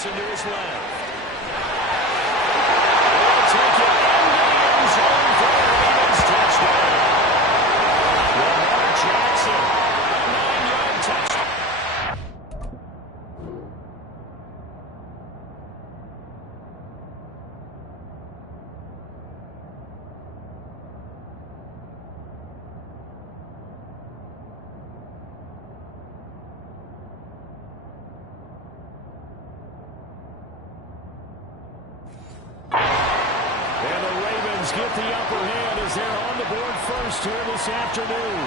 Johnson to his left. They'll take it into the end zone for a Ravens touchdown. Lamar Jackson, a 9-yard touchdown. Get the upper hand as they're on the board first here this afternoon.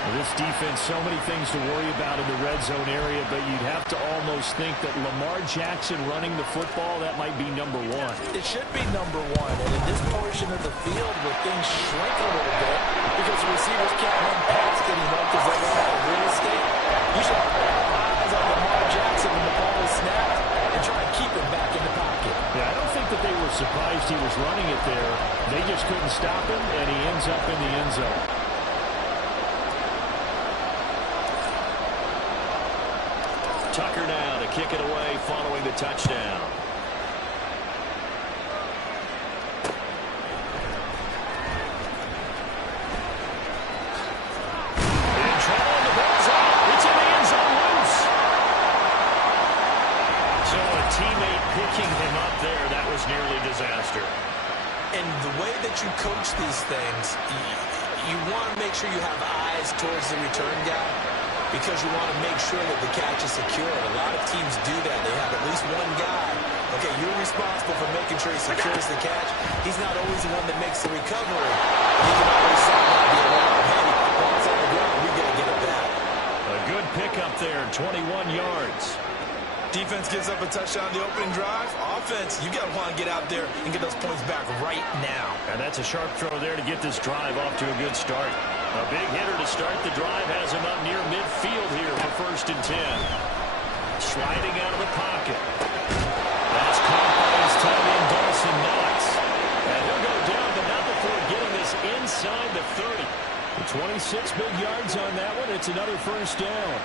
Well, this defense, so many things to worry about in the red zone area, but you'd have to almost think that Lamar Jackson running the football, that might be number one. It should be number one, and in this portion of the field where things shrink a little bit because the receivers can't run past getting up because they run out of real estate, you should have eyes on Lamar Jackson when the ball is snapped and try and keep him back in the pocket. Yeah, I don't think that they were surprised he was running it there. They just couldn't stop him, and he ends up in the end zone. Tucker now to kick it away following the touchdown. In trouble, the ball's out. It's in the end zone loose. So a teammate picking him up there, that was nearly disaster. And the way that you coach these things, you want to make sure you have eyes towards the return guy because you want to make sure that the catch is secure. A lot of teams do that. They have at least one guy. Okay, you're responsible for making sure he secures the catch. He's not always the one that makes the recovery. You can always sound out the alarm. Hey, ball's on the ground. We got to get it back. A good pickup there, 21 yards. Defense gives up a touchdown on the opening drive. Offense, you got to want to get out there and get those points back right now. And that's a sharp throw there to get this drive off to a good start. A big hitter to start the drive has him up near midfield here for 1st and 10. Sliding out of the pocket. That's caught by his tight end, Dawson Knox. And he'll go down, but not before getting this inside the 30. 26 big yards on that one. It's another 1st down.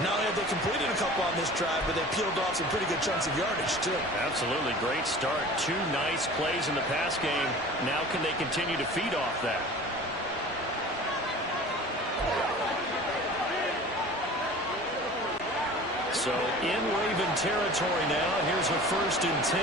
Not only have they completed a couple on this drive, but they peeled off some pretty good chunks of yardage, too. Absolutely. Great start. 2 nice plays in the pass game. Now can they continue to feed off that? So in Raven territory now. Here's a 1st and 10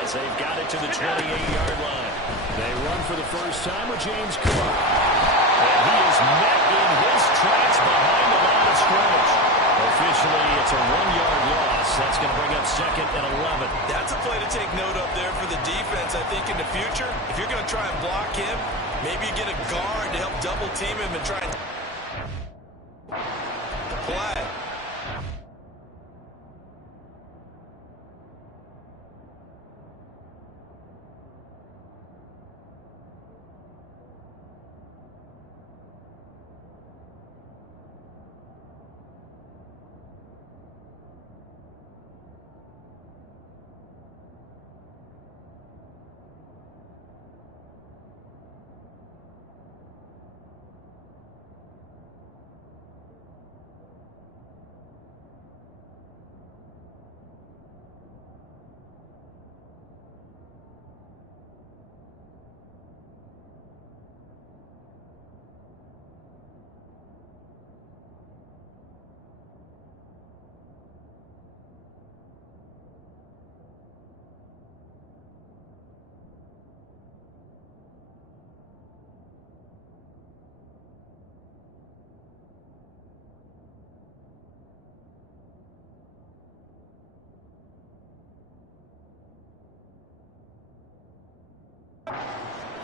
as they've got it to the 28-yard line. They run for the first time with James Cook. And he is met in his tracks behind the line of scrimmage. Officially, it's a 1-yard loss. That's going to bring up 2nd and 11. That's a play to take note of there for the defense. I think in the future, if you're going to try and block him, maybe you get a guard to help double team him and try and play.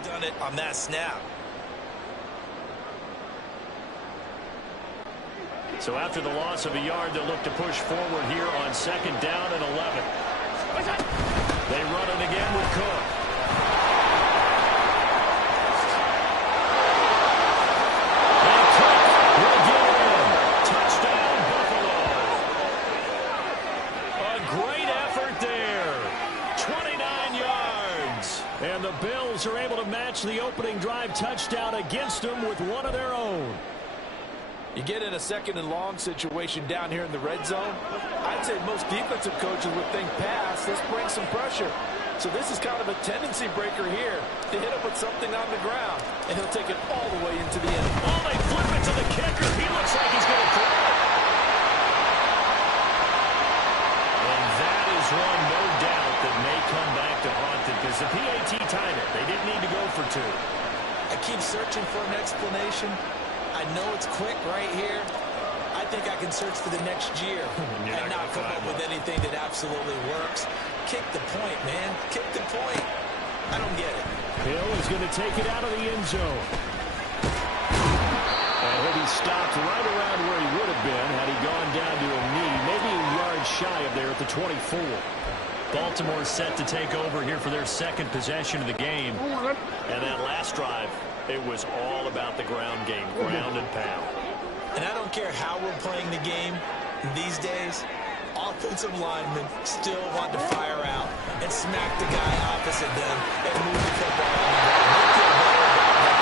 Done it on that snap. So after the loss of a yard, they'll look to push forward here on 2nd down and 11. They run it again with Cook. And Cook will get in. Touchdown, Buffalo. A great effort there. 29 yards. And the Bills are able to match the opening drive touchdown against them with one of their own. You get in a second and long situation down here in the red zone. I'd say most defensive coaches would think pass. Let's bring some pressure. So this is kind of a tendency breaker here to hit him with something on the ground. And he'll take it all the way into the end. Oh, they flip it to the kicker. He looks like he's going to throw it. And that is one, no doubt, that may come back to haunt them because the PAT tied it. They didn't need to go for two. I keep searching for an explanation. I know it's quick right here. I think I can search for the next year and not come up with anything that absolutely works. Kick the point, man. Kick the point. I don't get it. Hill is going to take it out of the end zone. And he'll be stopped right around where he would have been had he gone down to a knee, maybe a yard shy of there at the 24. Baltimore set to take over here for their second possession of the game. And that last drive, it was all about the ground game, ground and pound. And I don't care how we're playing the game these days, offensive linemen still want to fire out and smack the guy opposite them and move the football on the ground. They feel better about that.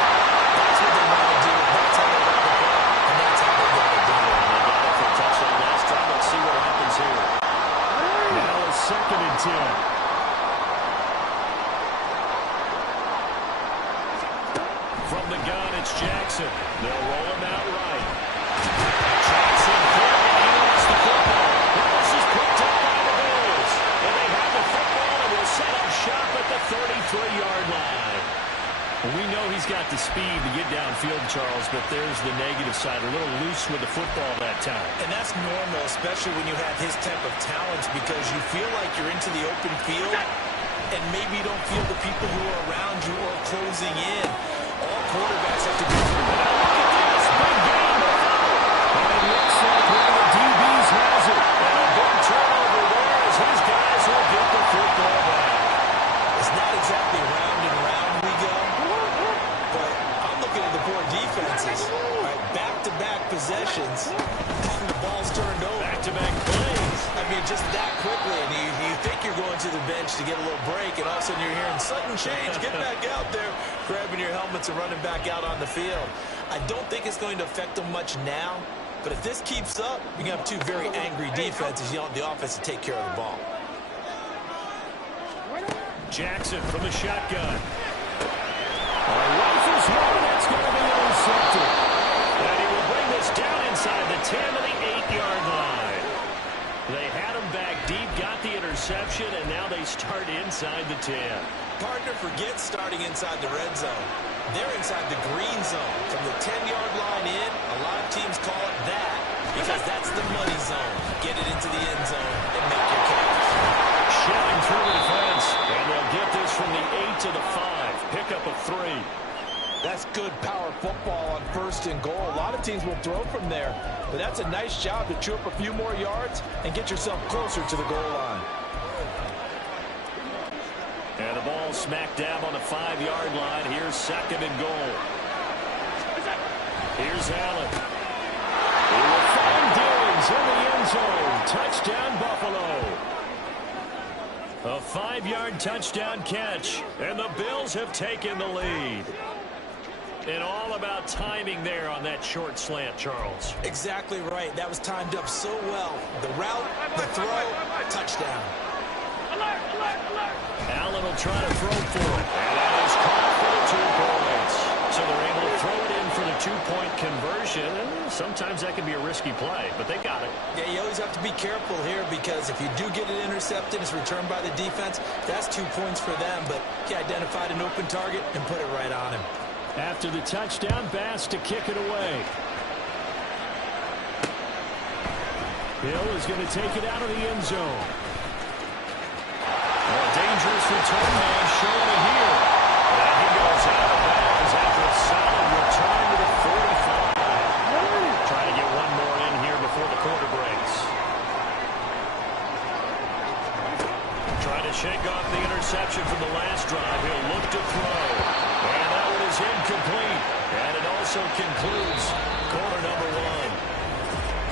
That's what they want to do. That's how they want to play, and that's how they got to do it. They got it for a touchdown last drive. Let's see what happens here. Now it's 2nd and 10. From the gun, it's Jackson. They'll roll him out right. Jackson, he lost the football. This is picked up by the Bills. And they have the football and will set up shop at the 33-yard line. Well, we know he's got the speed to get downfield, Charles, but there's the negative side. A little loose with the football that time. And that's normal, especially when you have his type of talents, because you feel like you're into the open field and maybe you don't feel the people who are around you or closing in. All quarterbacks have to do. Look at this big game. And it looks like one of the DBs has it. And a big turnover there as his guys will get the football back. It's not exactly round and round we go, but I'm looking at the poor defenses. All right, back-to-back possessions, and the ball's turned over. Back-to-back plays. I mean, just that quickly, and you think you're going to the bench to get a little break, and all of a sudden you're hearing sudden change, get back out there, grabbing your helmets and running back out on the field. I don't think it's going to affect them much now, but if this keeps up, you're going to have two very angry defenses. You want the offense to take care of the ball. Jackson from the shotgun. Rifles one, that's going to be intercepted. And he will bring this down inside the 10 to the 8-yard line. They had him back deep, got the interception, and now they start inside the 10. Partner forgets starting inside the red zone. They're inside the green zone. From the 10-yard line in, a lot of teams call it that because that's the money zone. Get it into the end zone and make your catch. Shelling through the defense, and they'll get this from the 8 to the 5. Pick up a 3. That's good power football on 1st and goal. A lot of teams will throw from there, but that's a nice job to chew up a few more yards and get yourself closer to the goal line. And the ball smack dab on the 5-yard line. Here's 2nd and goal. Here's Allen. He will find Diggs in the end zone. Touchdown, Buffalo. A 5-yard touchdown catch, and the Bills have taken the lead. And all about timing there on that short slant, Charles. Exactly right. That was timed up so well. The route, the throw, touchdown. Allen will try to throw for it. And that is caught for the 2 points. So they're able to throw it in for the 2-point conversion. And sometimes that can be a risky play, but they got it. Yeah, you always have to be careful here because if you do get it intercepted, it's returned by the defense. That's 2 points for them, but he identified an open target and put it right on him. After the touchdown, Bass to kick it away. Hill is going to take it out of the end zone. A dangerous return man showing it here. And he goes out of bounds after a solid return to the 45. Trying to get one more in here before the quarter breaks. Trying to shake off the interception from the last drive. He'll look to throw. And that one is incomplete. And it also concludes quarter number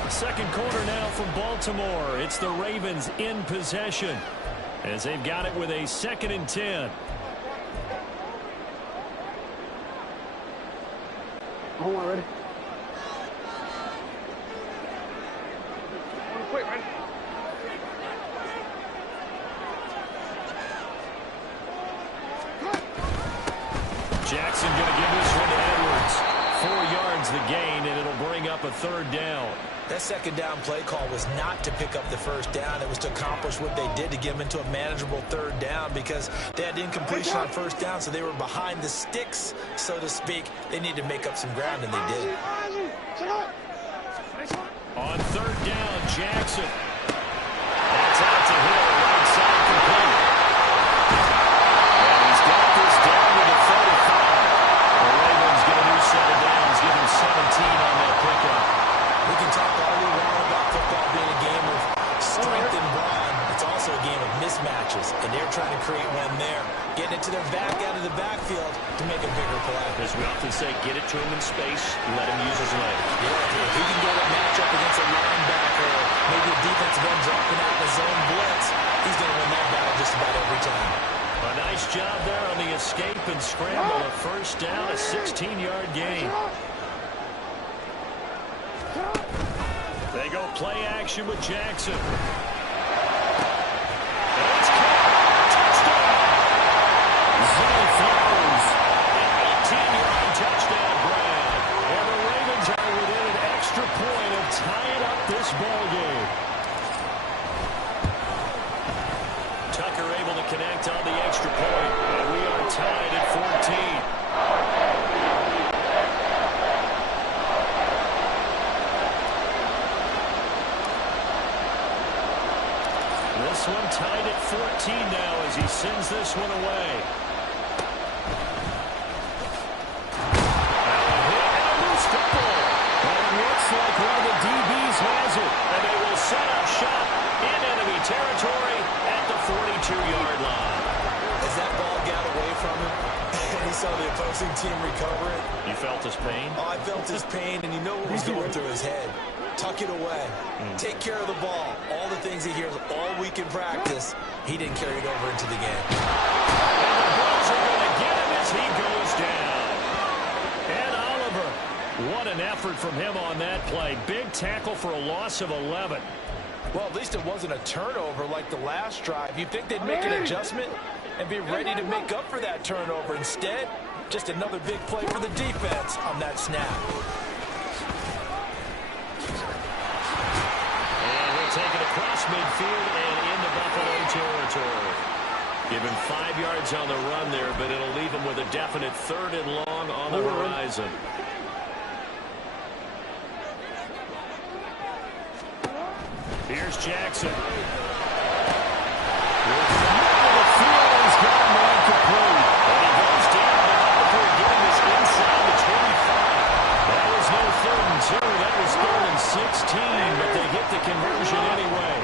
1. Second quarter now from Baltimore. It's the Ravens in possession as they've got it with a 2nd and 10. Hold on, ready? Jackson going to give this one to Edwards. 4 yards the gain, and it'll bring up a third down. That second down play call was not to pick up the first down. It was to accomplish what they did to get them into a manageable third down because they had incompletion on first down, so they were behind the sticks, so to speak. They needed to make up some ground, and they did. On third down, Jackson. That's out to Hill, right side complete. And he's got this down to the 35. The Ravens get a new set of downs, give him 17 on that pickup. We can talk all we want about football being a game of strength and brawn. It's also a game of mismatches, and they're trying to create one there, getting it to their back out of the backfield to make a bigger play. As we often say, get it to him in space, let him use his legs. Yeah, if he can get a matchup against a linebacker or maybe a defensive end dropping out in a zone blitz, he's going to win that battle just about every time. A nice job there on the escape and scramble. A first down, a 16-yard gain. They go play action with Jackson. And it's caught. Touchdown. Zay Flowers. An 18-yard touchdown grab. And the Ravens are within an extra point of tying up this ball game. Tucker able to connect on the extra point. And we are tied at 14. This one tied at 14 now as he sends this one away. Now a hit and a loose football. And it looks like one of the DBs has it. And they will set up shop in enemy territory at the 42-yard line. As that ball got away from him, and he saw the opposing team recover it. You felt his pain? Oh, I felt his pain, and you know what was going through his head. Tuck it away. Take care of the ball. All the things he hears all week in practice, he didn't carry it over into the game. And the Bulls are going to get him as he goes down. And Oliver, what an effort from him on that play. Big tackle for a loss of 11. Well, at least it wasn't a turnover like the last drive. You'd think they'd make an adjustment and be ready to make up for that turnover. Instead, just another big play for the defense on that snap. Take it across midfield and into Buffalo territory. Give him 5 yards on the run there, but it'll leave him with a definite third and long on the horizon. Here's Jackson. With the middle of the field, he's got a man complete. And he goes down to Oliver getting this inside the 25. That was no 3rd and 2. That was 3rd and 16, but they get the conversion anyway.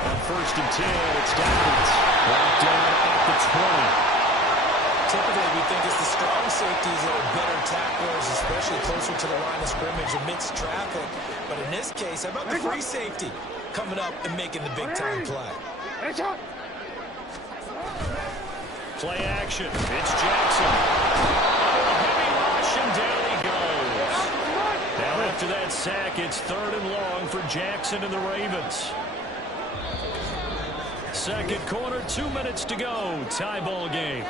On 1st and 10, it's Downs. Brought down at the 20. Typically, we think it's the strong safeties that are better tacklers, especially closer to the line of scrimmage amidst traffic. But in this case, how about the free safety coming up and making the big-time play? Play action. It's Jackson. Heavy rush, and down he goes. Now after that sack, it's 3rd and long for Jackson and the Ravens. Second quarter, 2 minutes to go. Tie ball game.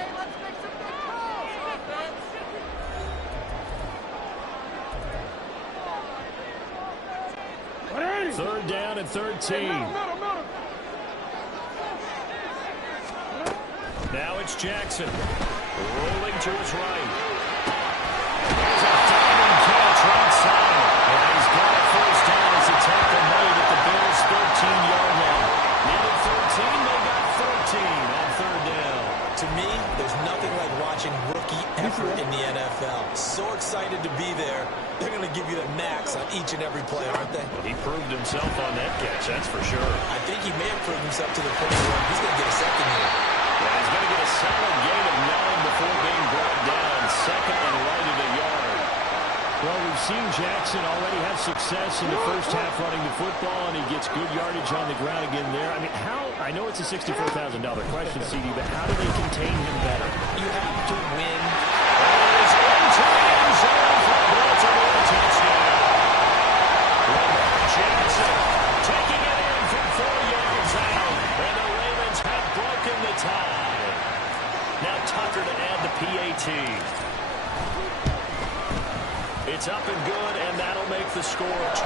Third down and 13. Now it's Jackson. Rolling to his right. There's a diving catch right side. And he's got a first down as a tackle made at the Bills' 13-yard line. Needed 13, they got 13 on 3rd down. To me, there's nothing like watching rookie effort in the NFL. So excited to be there. They're going to give you the max on each and every play, aren't they? He proved himself on that catch, that's for sure. I think he may have proved himself to the point where he's going to get a second here. Yeah, he's going to get a solid gain of 9 before being brought down. 2nd and right at a yard. Well, we've seen Jackson already have success in the first half running the football, and he gets good yardage on the ground again there. I mean, I know it's a $64,000 question, CD, but how do they contain him better? You have to win. There's into the end zone for a Baltimore touchdown. Lamar Jackson taking it in from 4 yards out, and the Ravens have broken the tie. Now It's up and good, and that'll make the score 21-14.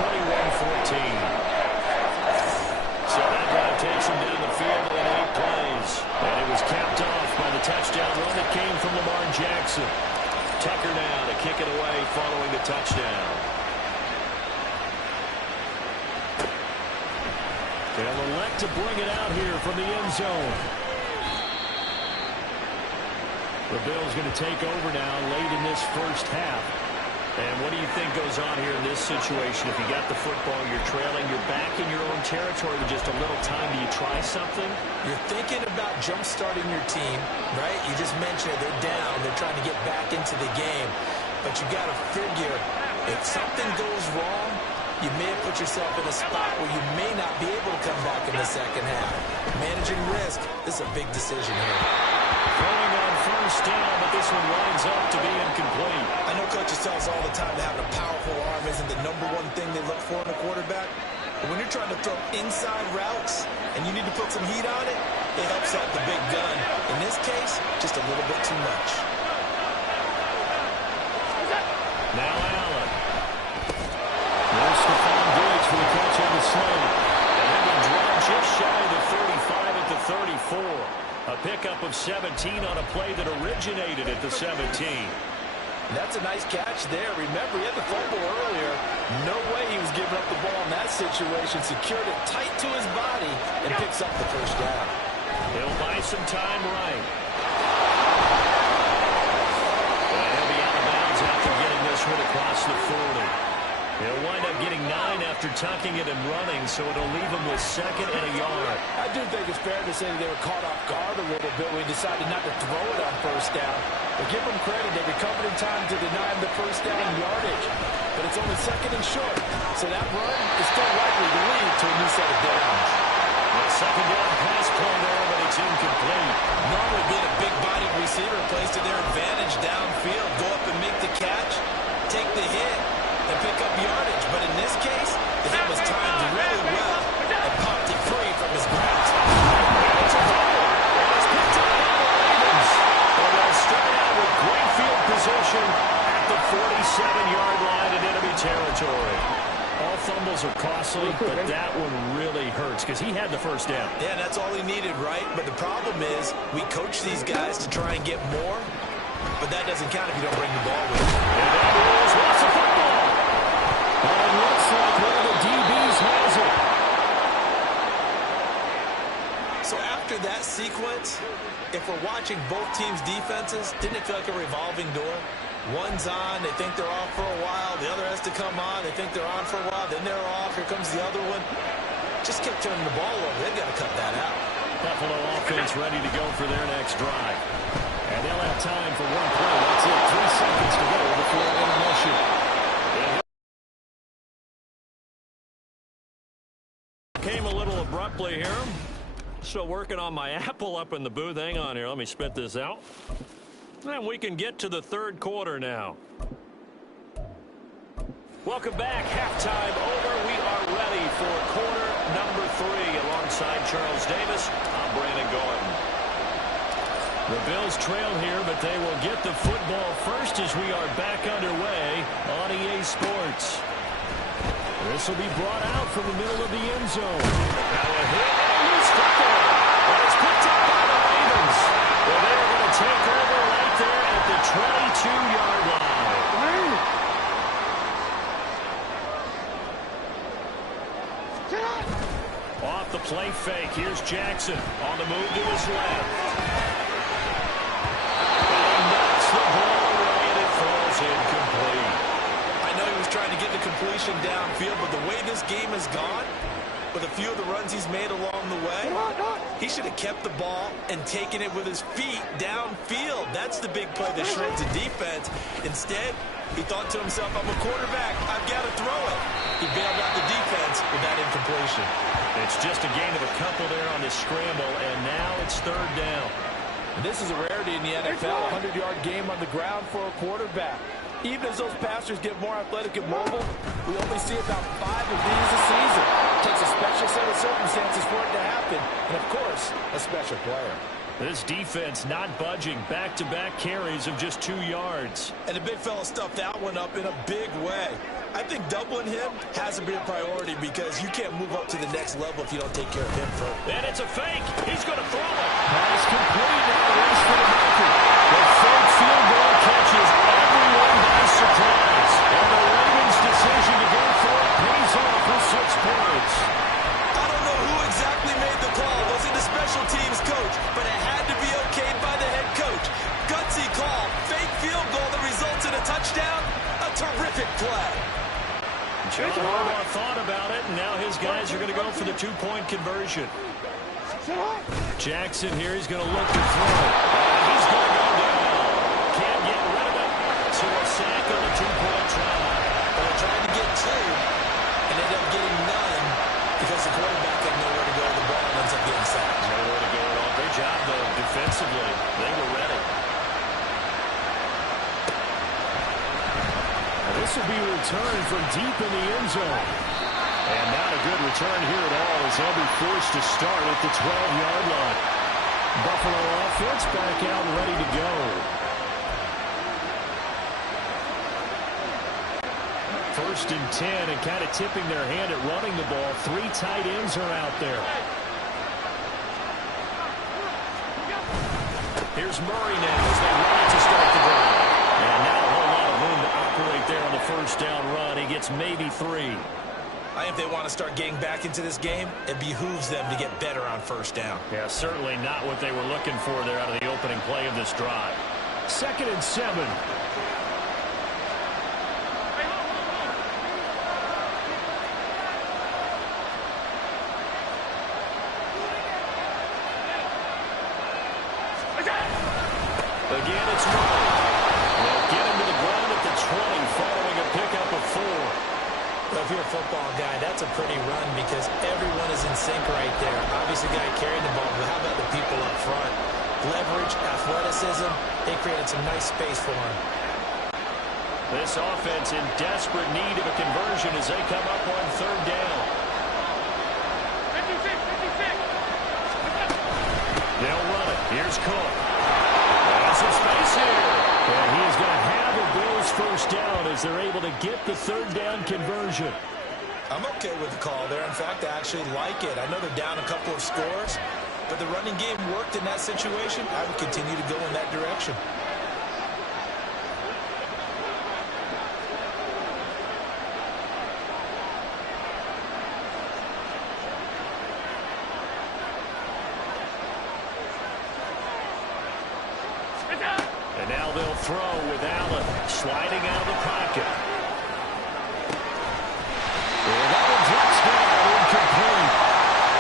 So that drive takes him down the field in 8 plays. And it was capped off by the touchdown run that came from Lamar Jackson. Tucker now to kick it away following the touchdown. They'll elect to bring it out here from the end zone. The Bills going to take over now late in this first half. And what do you think goes on here in this situation? If you got the football, you're trailing, you're back in your own territory with just a little time. Do you try something? You're thinking about jump-starting your team, right? You just mentioned it. They're down. They're trying to get back into the game. But you got to figure, if something goes wrong, you may have put yourself in a spot where you may not be able to come back in the second half. Managing risk, this is a big decision here. Throwing on first down, but this one winds up to be incomplete. I know coaches tell us all the time that having a powerful arm isn't the #1 thing they look for in a quarterback. But when you're trying to throw inside routes and you need to put some heat on it, it helps out the big gun. In this case, just a little bit too much. Now Allen. There's Stephon Diggs for the catch on the slant. And they will drop just shy of the 35 at the 34. A pickup of 17 on a play that originated at the 17. That's a nice catch there. Remember, he had the fumble earlier. No way he was giving up the ball in that situation. Secured it tight to his body and picks up the first down. He'll buy some time right. And he'll be out of bounds after getting this one across the 40. He'll wind up getting 9 after tucking it and running, so it'll leave him with 2nd and a yard. I do think it's fair to say they were caught off guard a little bit when he decided not to throw it on first down. But give them credit, they recovered in time to deny him the first down yardage. But it's only 2nd and short, so that run is still likely to lead to a new set of downs. A 2nd down pass play there, but it's incomplete. Normally being a big-bodied receiver plays to their advantage downfield. Go up and make the catch, take the hit, and pick up yardage. But in this case, the hit was timed really well and popped it free from his grasp. It's a fumble. It's picked up by the Ravens. And they'll start out with great field position at the 47-yard line in enemy territory. All fumbles are costly, but that one really hurts because he had the first down. Yeah, that's all he needed, right? But the problem is we coach these guys to try and get more, but that doesn't count if you don't bring the ball with you. And that is lots of football. And it looks like one of the DBs has it. So after that sequence, if we're watching both teams' defenses, didn't it feel like a revolving door? One's on, they think they're off for a while. The other has to come on, they think they're on for a while. Then they're off, here comes the other one. Just kept turning the ball over. They've got to cut that out. Buffalo offense ready to go for their next drive. And they'll have time for one play. That's it. 3 seconds to go before intermission. Came a little abruptly here. So working on my Apple up in the booth. Hang on here. Let me spit this out. And we can get to the 3rd quarter now. Welcome back. Halftime over. We are ready for quarter number 3. Alongside Charles Davis, I'm Brandon Gordon. The Bills trail here, but they will get the football first as we are back underway on EA Sports. This will be brought out from the middle of the end zone. Now a hit and a loose football. And it's picked up by the Ravens. Well, they're going to take over right there at the 22-yard line. Off the play fake. Here's Jackson on the move to his left. And he knocks the ball away, and it falls incomplete. I know he was trying to get the completion downfield, but the way this game has gone, with a few of the runs he's made along the way, he should have kept the ball and taken it with his feet downfield. That's the big play that shreds the defense. Instead, he thought to himself, I'm a quarterback, I've got to throw it. He bailed out the defense with that incompletion. It's just a gain of a couple there on this scramble, and now it's 3rd down. And this is a rarity in the NFL, a 100-yard game on the ground for a quarterback. Even as those passers get more athletic and mobile, we only see about 5 of these a season. It takes a special set of circumstances for it to happen. And, of course, He's a special player. This defense not budging. Back-to-back carries of just 2 yards. And the big fella stuffed that one up in a big way. I think doubling him has to be a priority because you can't move up to the next level if you don't take care of him first. And it's a fake. He's going to throw it. Pass complete. Now the race for the record. The fake field goal catches everyone by surprise. And the Ravens' decision to go for it pays off with 6 points. I don't know who exactly made the call. Was it the special teams coach? But it had to be okayed by the head coach. Gutsy call. Fake field goal that results in a touchdown. A terrific play. John Harbaugh thought about it, and now his guys are going to go for the 2-point conversion. Jackson here, he's going to look to throw. He's going to go down. Can't get rid of it. So a sack on the 2-point try. Well, they tried to get 2 and ended up getting none because the quarterback had nowhere to go. The ball ends up getting sacked. Nowhere to go at all. Great job, though, defensively. They were ready. This will be returned from deep in the end zone. And not a good return here at all as they'll be forced to start at the 12-yard line. Buffalo offense back out and ready to go. First and 10 and kind of tipping their hand at running the ball. 3 tight ends are out there. Here's Murray now as they run it to start the drive. And now a whole lot of room to operate there on the first down run. He gets maybe 3. I think if they want to start getting back into this game, it behooves them to get better on first down. Yeah, certainly not what they were looking for there out of the opening play of this drive. 2nd and 7. Again, it's Murray. They'll get him to the ground at the 20 following a pickup of 4. Well, if you're a football guy, that's a pretty run because everyone is in sync right there. Obviously, the guy carrying the ball, but how about the people up front? Leverage, athleticism, they created some nice space for him. This offense in desperate need of a conversion as they come up on 3rd down. 56. They'll run it. Here's Cook. There's some space here. And he is going to have a Bills first down as they're able to get the 3rd down conversion. I'm okay with the call there. In fact, I actually like it. I know they're down a couple of scores, but the running game worked in that situation. I would continue to go in that direction. And now they'll throw with Allen sliding out of the pocket. And that one drops down, incomplete.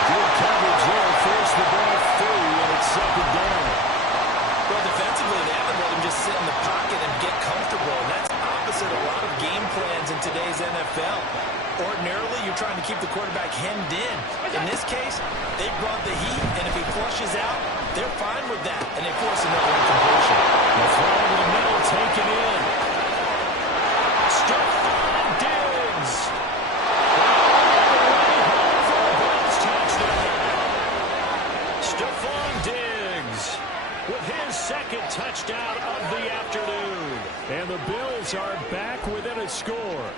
Good coverage there, force the ball free, and it's 2nd down. Well, defensively, they haven't let him just sit in the pocket and get comfortable, and that's opposite a lot of game plans in today's NFL. Ordinarily, you're trying to keep the quarterback hemmed in. In this case, they brought the heat, and if he flushes out, they're fine with that, and they force another incompletion. The throw to the middle, taken in. Stephon Diggs. Stephon Diggs with his 2nd touchdown of the afternoon. And the Bills are back within a score.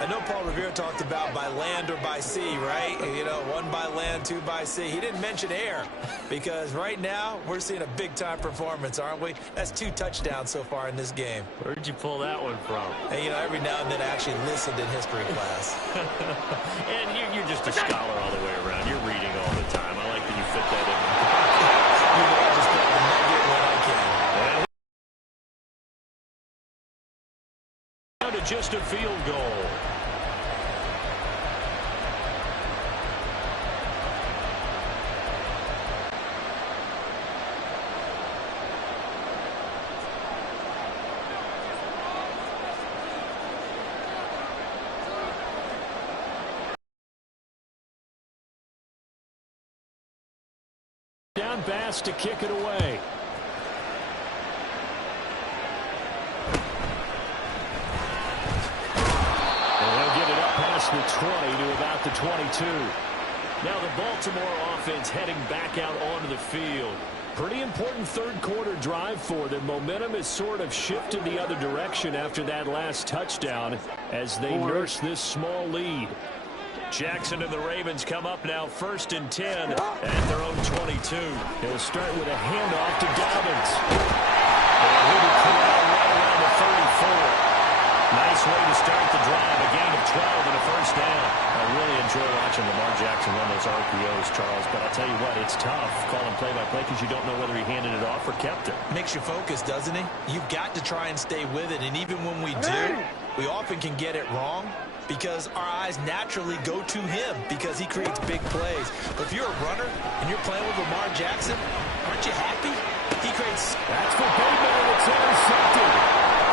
I know Paul Revere talked about by land or by sea, right? You know, 1 by land, 2 by sea. He didn't mention air because right now we're seeing a big-time performance, aren't we? That's 2 touchdowns so far in this game. Where did you pull that one from? And, you know, every now and then I actually listened in history class. And you're just a scholar all the way around. You're reading all the time. I like that you fit that in. You know, I just grab the nugget when I can. Down to just a field goal. Down Bass to kick it away. And they'll get it up past the 20 to about the 22. Now the Baltimore offense heading back out onto the field. Pretty important third quarter drive for them. Momentum has sort of shifted the other direction after that last touchdown as they nurse this small lead. Jackson and the Ravens come up now 1st and 10 at their own 22. He'll start with a handoff to Dobbins. And he'll be corralled right around the 34. Nice way to start the drive. A gain of 12 and a first down. I really enjoy watching Lamar Jackson run those RPOs, Charles, but I'll tell you what, it's tough calling play-by-play because you don't know whether he handed it off or kept it. Makes you focus, doesn't he? You've got to try and stay with it, and even when we do, we often can get it wrong because our eyes naturally go to him because he creates big plays. But if you're a runner and you're playing with Lamar Jackson, aren't you happy? He creates... That's for Bateman, it's intercepted.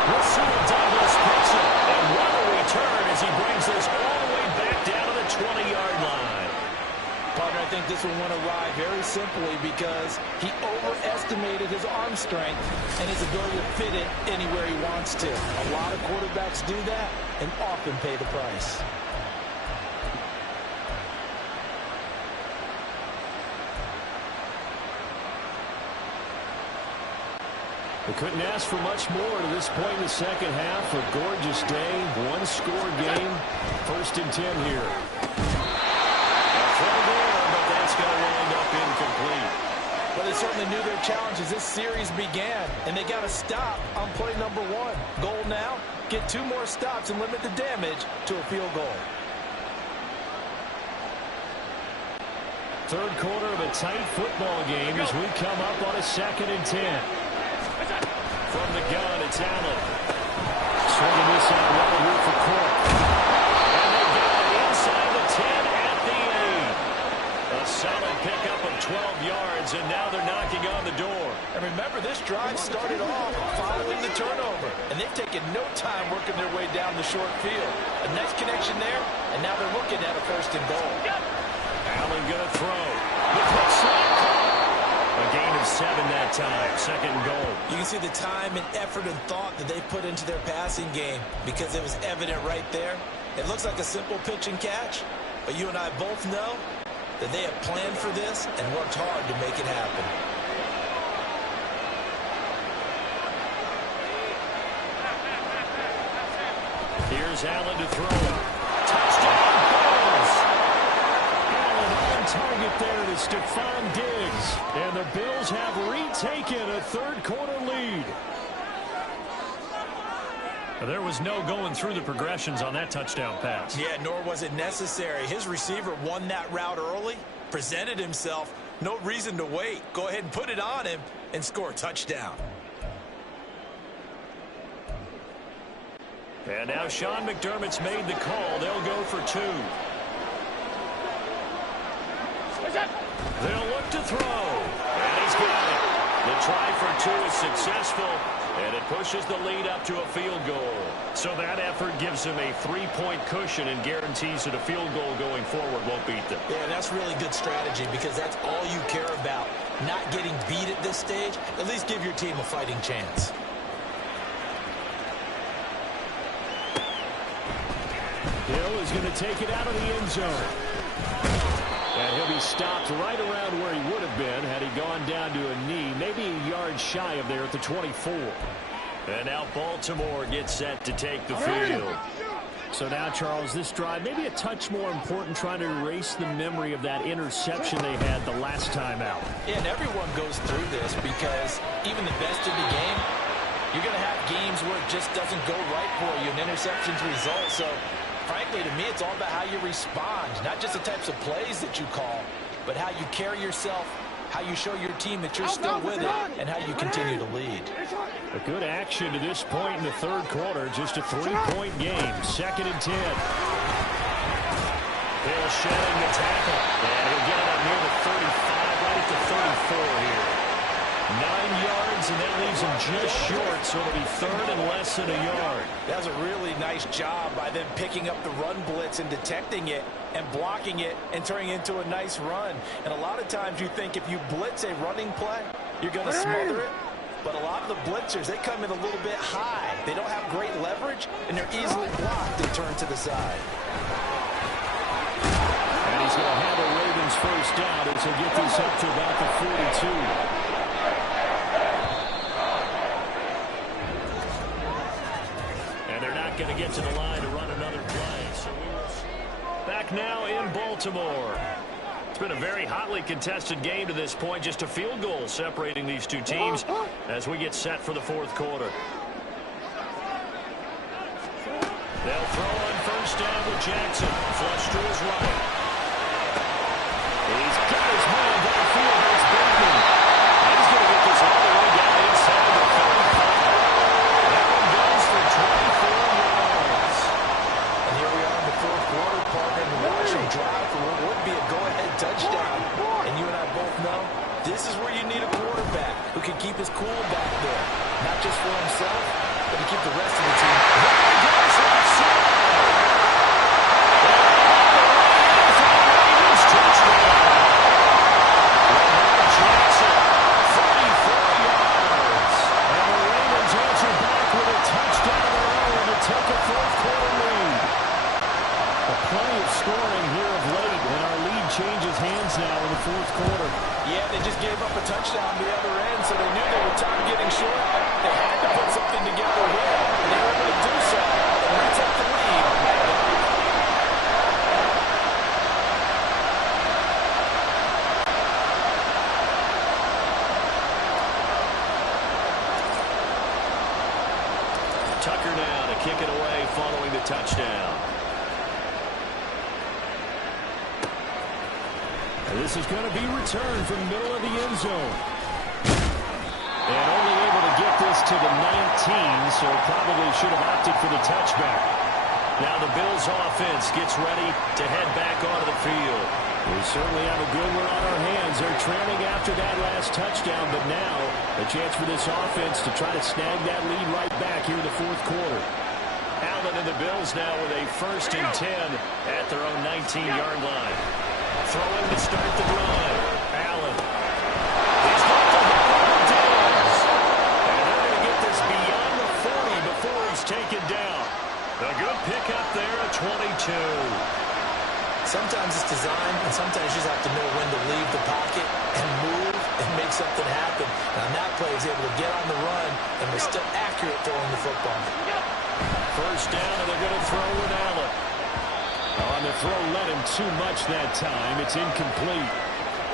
Rasul Douglas picks it, and what a return as he brings this all the way back down to the 20-yard line. Partner, I think this one went awry very simply because he overestimated his arm strength and his ability to fit it anywhere he wants to. A lot of quarterbacks do that and often pay the price. We couldn't ask for much more to this point in the second half. A gorgeous day, one-score game. 1st and 10 here. But that's going to wind up incomplete. Well, they certainly knew their challenge as this series began, and they got to stop on play number 1. Goal now, get 2 more stops and limit the damage to a field goal. Third quarter of a tight football game as we come up on a 2nd and 10. From the gun, it's Allen. Swinging this out right here for Court. And they got it inside the 10 at the 8. A solid pickup of 12 yards, and now they're knocking on the door. And remember, this drive started off following the turnover, and they've taken no time working their way down the short field. A nice connection there, and now they're looking at a 1st and goal. Allen going to throw. The quick slant caught. A gain of 7 that time. 2nd and goal. You can see the time and effort and thought that they put into their passing game because it was evident right there. It looks like a simple pitch and catch, but you and I both know that they have planned for this and worked hard to make it happen. Here's Allen to throw. Touchdown, Bills! Allen on target there to Stephon Diggs. And the Bills have retaken a third-quarter lead. There was no going through the progressions on that touchdown pass. Yeah, nor was it necessary. His receiver won that route early, presented himself. No reason to wait. Go ahead and put it on him and score a touchdown. And now Sean McDermott's made the call. They'll go for 2. They'll look to throw. And he's got it. The try for 2 is successful, and it pushes the lead up to a field goal. So that effort gives them a 3-point cushion and guarantees that a field goal going forward won't beat them. Yeah, that's really good strategy because that's all you care about. Not getting beat at this stage. At least give your team a fighting chance. Hill is going to take it out of the end zone. And he'll be stopped right around where he would have been had he gone down to a knee, maybe a yard shy of there at the 24. And now Baltimore gets set to take the field. So now, Charles, this drive maybe a touch more important, trying to erase the memory of that interception they had the last time out. Yeah, and everyone goes through this because even the best in the game, you're going to have games where it just doesn't go right for you, and interceptions result. So frankly, to me, it's all about how you respond, not just the types of plays that you call, but how you carry yourself, how you show your team that you're still with it, and how you continue to lead. A good action to this point in the third quarter, just a 3-point game, 2nd and 10. Hill shedding the tackle, and he'll get it up near the 35, right at the 34 here. 9 yards, and that leaves him just short, so it'll be 3rd and less than a yard. That was a really nice job by them picking up the run blitz and detecting it and blocking it and turning it into a nice run. And a lot of times you think if you blitz a running play, you're going to smother it. But a lot of the blitzers, they come in a little bit high. They don't have great leverage, and they're easily blocked and turned to the side. And he's going to have a Ravens Ravens first down as they get this up to about the 42. And they're not going to get to the line to run another play. So we will back now in Baltimore. It's been a very hotly contested game to this point. Just a field goal separating these two teams as we get set for the fourth quarter. They'll throw on first down with Jackson. Flush to his right. He's got his man downfield. It's Bateman. He's going to get this all the way down inside the 35. That one goes for 24 yards. And here we are in the fourth quarter, partner, and watch him drive for what would be a go-ahead touchdown. And you and I both know this is where you need a quarterback who can keep his cool back there. Not just for himself, but to keep the rest of the team. Scoring here of late, and our lead changes hands now in the fourth quarter. Yeah, they just gave up a touchdown the other end, so they knew they were time getting short. They had to put something together here, and they were able to do so. And we take the lead. Tucker now to kick it away following the touchdown. This is going to be returned from the middle of the end zone. And only able to get this to the 19, so probably should have opted for the touchback. Now the Bills offense gets ready to head back onto the field. We certainly have a good one on our hands. They're trailing after that last touchdown, but now a chance for this offense to try to snag that lead right back here in the fourth quarter. Allen and the Bills now with a 1st and 10 at their own 19-yard line. Throwing to start the drive. Allen. He's got the Diggs. And they're going to get this beyond the 40 before he's taken down. A good pickup there at 22. Sometimes it's design, and sometimes you just have to know when to leave the pocket and move and make something happen. And on that play, he's able to get on the run and was still accurate throwing the football. First down, and they're going to throw with Allen. On the throw, led him too much that time. It's incomplete.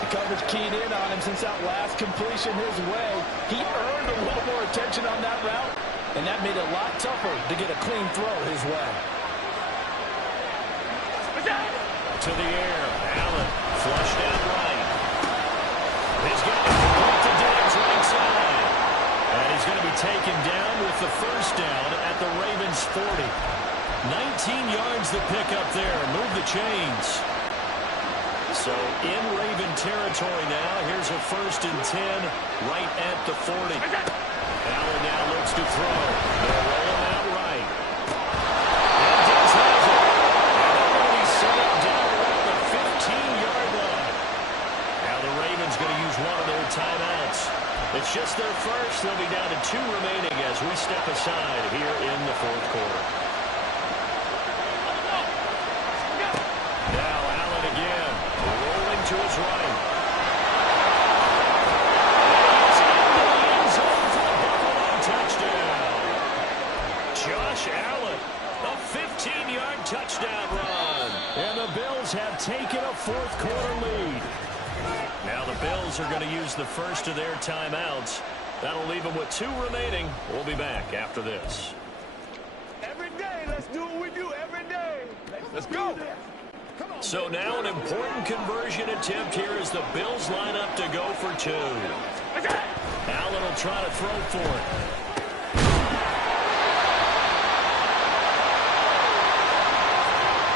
The coverage keyed in on him since that last completion his way. He earned a little more attention on that route, and that made it a lot tougher to get a clean throw his way. To the air. Allen flushed out right. He's got it complete to Diggs right side. And he's going to be taken down with the first down at the Ravens 40. 19 yards the pickup there. Move the chains. So in Raven territory now. Here's a 1st and 10 right at the 40. Allen now looks to throw. They'll roll him out right. And Diggs has it. And they're going to be set up down around the 15-yard line. Now the Ravens going to use one of their timeouts. It's just their first. They'll be down to 2 remaining as we step aside here in the fourth quarter. To his right. He's into the end zone for the Buffalo touchdown. Josh Allen, a 15-yard touchdown run. And the Bills have taken a fourth quarter lead. Now the Bills are going to use the first of their timeouts. That'll leave them with 2 remaining. We'll be back after this. Every day, let's do what we do every day. Let's go. So now an important conversion attempt here as the Bills line up to go for 2. Allen will try to throw for it.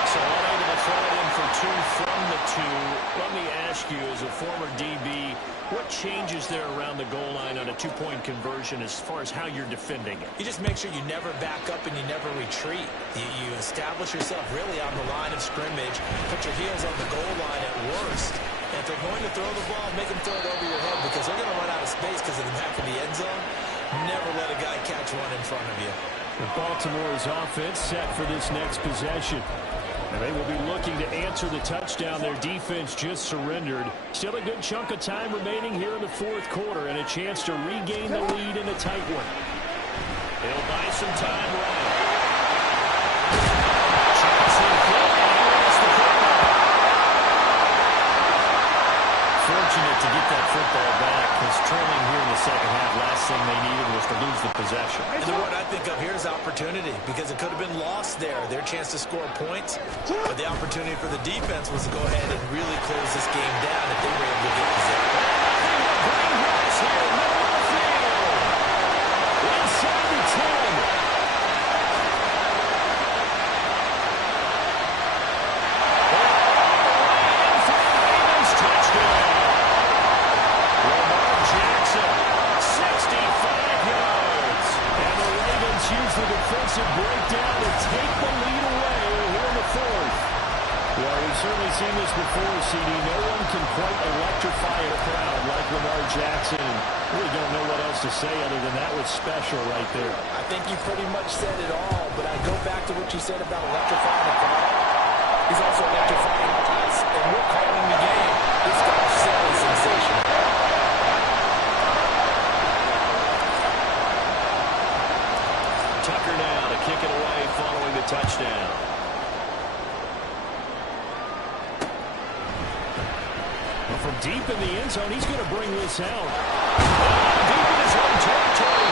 So unable to throw it in for 2 from the 2. Let me ask you, as a former DB, what changes there around the goal line on a 2-point conversion as far as how you're defending it? You just make sure you never back up and you never retreat. You establish yourself really on the line of scrimmage, put your heels on the goal line at worst. And if they're going to throw the ball, make them throw it over your head because they're going to run out of space because of the back of the end zone. Never let a guy catch one in front of you. Baltimore's offense set for this next possession. And they will be looking to answer the touchdown their defense just surrendered. Still a good chunk of time remaining here in the fourth quarter and a chance to regain the lead in a tight one. They'll buy some time running. Fortunate to get that football back because trailing here in the second half, last thing they needed was to lose the possession. And the word I think of here is opportunity because it could have been lost there. Their chance to score points, but the opportunity for the defense was to go ahead and really close this game down if they were able to get possession. Inside the 10. Defensive breakdown to take the lead away here in the fourth. Well, we've certainly seen this before, CD. No one can quite electrify a crowd like Lamar Jackson. Really don't know what else to say other than that was special right there. I think you pretty much said it all, but I go back to what you said about electrifying the crowd. He's also electrifying us, and we're calling the game. This guy's simply sensational. Tucker now to kick it away following the touchdown. Well, from deep in the end zone, he's going to bring this out. Deep in his own territory.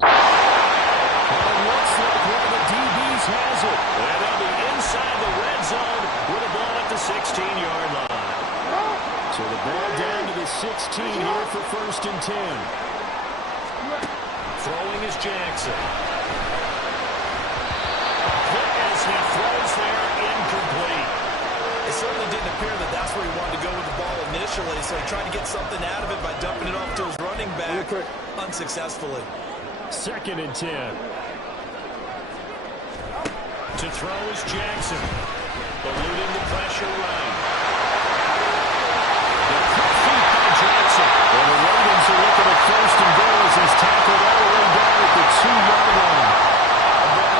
And it looks like one of the DBs has it. And they'll be inside the red zone with a ball at the 16-yard line. So the ball down to the 16 here for 1st and 10. Throwing is Jackson. Hit as he throws there, incomplete. It certainly didn't appear that that's where he wanted to go with the ball initially, so he tried to get something out of it by dumping it off to his running back unsuccessfully. 2nd and 10. To throw is Jackson. Eluding the pressure right. The quick feet by Jackson. And the Ravens are looking at 1st and goal as he's tackled all the way down at the 2-yard line.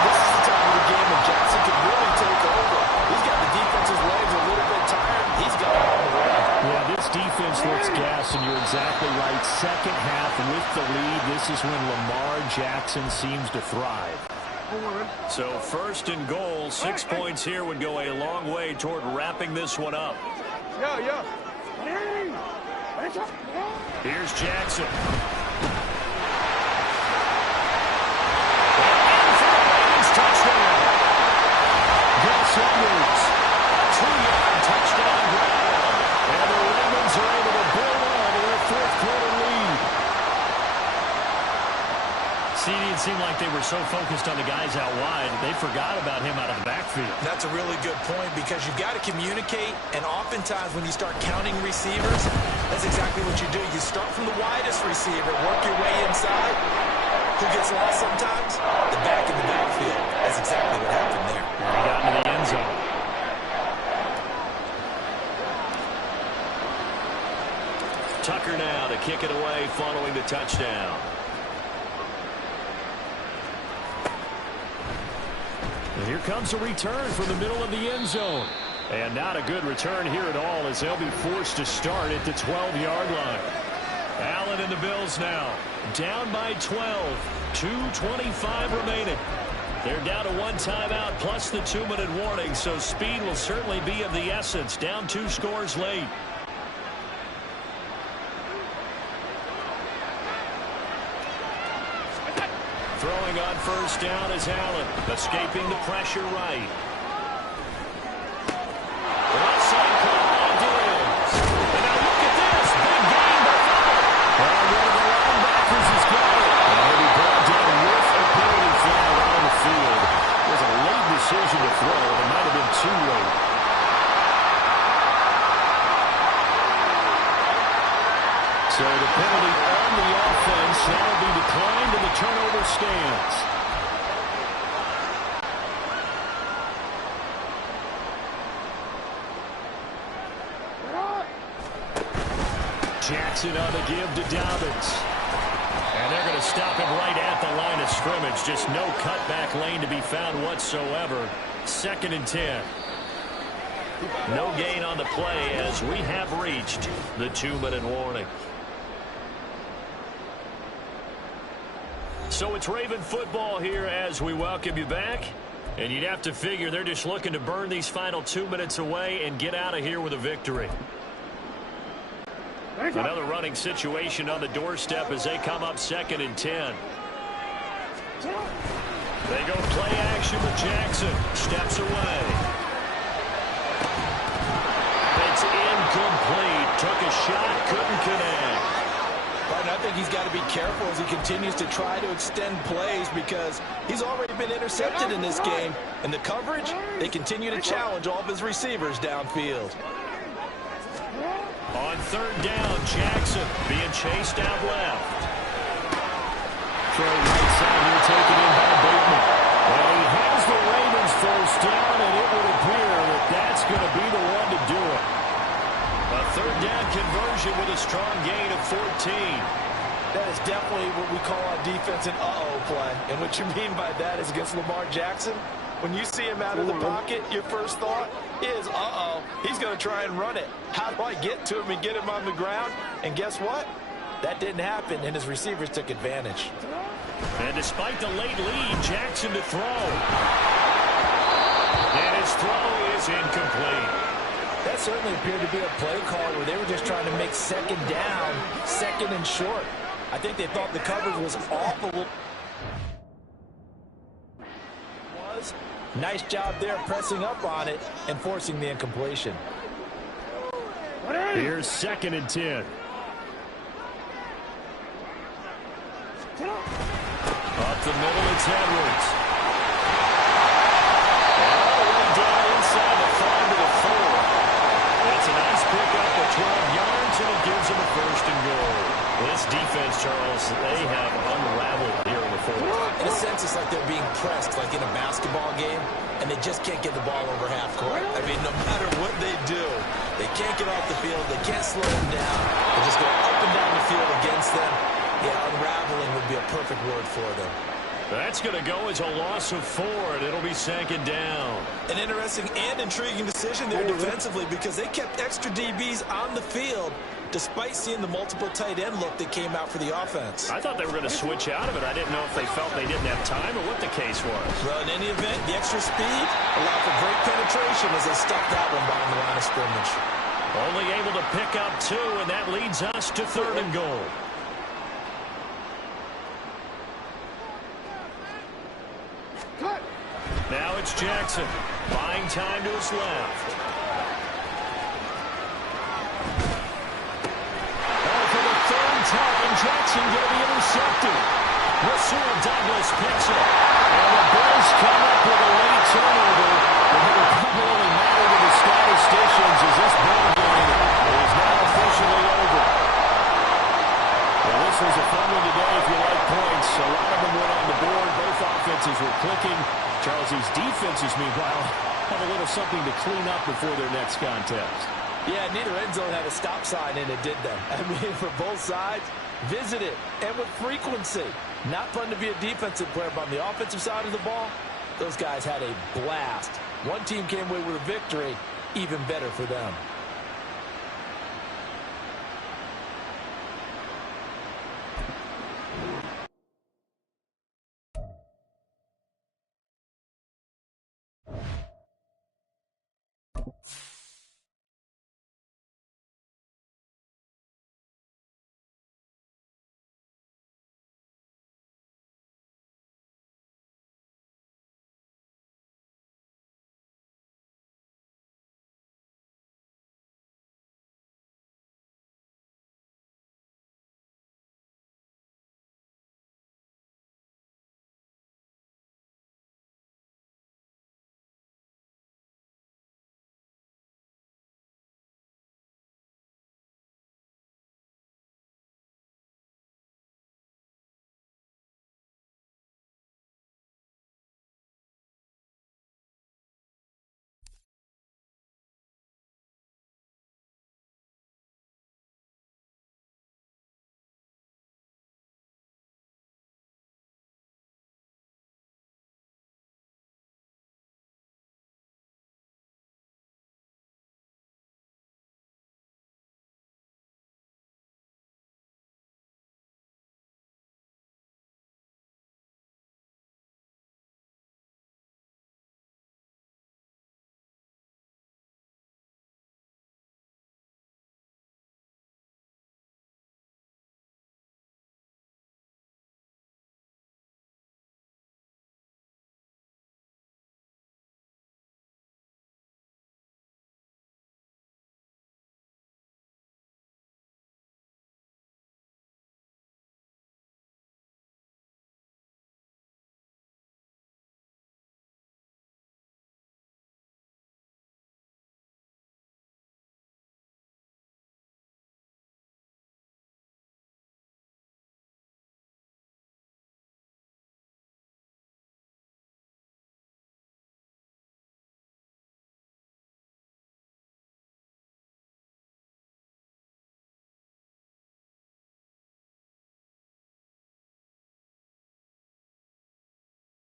This is the time of the game when Jackson could really take over. He's got the defense's legs a little bit tired. He's got it on the way. Yeah, this defense looks gassed, and you're exactly right. Second half with the lead, this is when Lamar Jackson seems to thrive. So 1st and goal, 6 points here would go a long way toward wrapping this one up. Here's Jackson. Touchdown. Gus Edwards. 2-yard touchdown grab. And the Ravens are able to build on to their 4th quarter lead. CD, it seemed like they were so focused on the guys out wide, they forgot about him out of the backfield. That's a really good point because you've got to communicate, and oftentimes when you start counting receivers, that's exactly what you do. You start from the widest receiver, work your way inside. Who gets lost sometimes? The back in the backfield. That's exactly what happened there. And he got into the end zone. Tucker now to kick it away following the touchdown. And here comes a return from the middle of the end zone. And not a good return here at all as they'll be forced to start at the 12-yard line. Allen and the Bills now down by 12. 2:25 remaining. They're down to 1 timeout plus the 2-minute warning, so speed will certainly be of the essence. Down 2 scores late. Throwing on 1st down is Allen, escaping the pressure right. Left side line is. And now look at this. Big gain by Allen. And one of the linebackers has got it. And he'll be brought down with a penalty flag on the field. It was a late decision to throw. It might have been too late. So the penalty on the offense, that'll be declined and the turnover stands. Jackson on the give to Dobbins. And they're going to stop him right at the line of scrimmage. Just no cutback lane to be found whatsoever. 2nd and 10. No gain on the play as we have reached the 2-minute warning. So it's Raven football here as we welcome you back. And you'd have to figure they're just looking to burn these final 2 minutes away and get out of here with a victory. Another running situation on the doorstep as they come up 2nd and 10. They go play action with Jackson. Steps away. It's incomplete. Took a shot, couldn't connect. But I think he's got to be careful as he continues to try to extend plays because he's already been intercepted in this game. And the coverage, they continue to challenge all of his receivers downfield. On 3rd down, Jackson being chased out left. Throw right side here, taken in by Bateman. Well, he has the Ravens first down, and it would appear that that's going to be the one to do it. A 3rd down conversion with a strong gain of 14. That is definitely what we call on defense an uh-oh play. And what you mean by that is against Lamar Jackson, when you see him out of the pocket, your first thought is, uh-oh, he's going to try and run it. How do I get to him and get him on the ground? And guess what? That didn't happen, and his receivers took advantage. And despite the late lead, Jackson to throw. And his throw is incomplete. That certainly appeared to be a play call where they were just trying to make 2nd down, 2nd and short. I think they thought the coverage was awful. Nice job there pressing up on it and forcing the incompletion. Here's 2nd and 10. Up the middle, it's Edwards. And all the way down inside the 5 to the 4. It's a nice pickup of 12 yards, and it gives them a 1st and goal. This defense, Charles, they have unraveled here in the 4th. In a sense, it's like they're being pressed, like in a basketball game, and they just can't get the ball over half court. I mean, no matter what they do, they can't get off the field. They can't slow them down. They just go up and down the field against them. Yeah, unraveling would be a perfect word for them. That's going to go as a loss of 4, and it'll be 2nd down. An interesting and intriguing decision there defensively because they kept extra DBs on the field despite seeing the multiple tight end look that came out for the offense. I thought they were going to switch out of it. I didn't know if they felt they didn't have time or what the case was. Well, in any event, the extra speed allowed for great penetration as they stuck that one behind the line of scrimmage. Only able to pick up 2, and that leads us to 3rd and goal. Now it's Jackson, buying time to his left. Oh, for the 3rd time, Jackson going to be intercepted. Rasul Douglas picks it. And the Bills come up with a late turnover. But it will probably only matter to the statisticians as this ball game is now officially over. Well, this was a fun one today if you like points. A lot of them went on the board. Both offenses were clicking. Charles, these defenses, meanwhile, have a little something to clean up before their next contest. Yeah, neither end zone had a stop sign in it, did they? I mean, for both sides, visit it, and with frequency. Not fun to be a defensive player, but on the offensive side of the ball, those guys had a blast. One team came away with a victory, even better for them.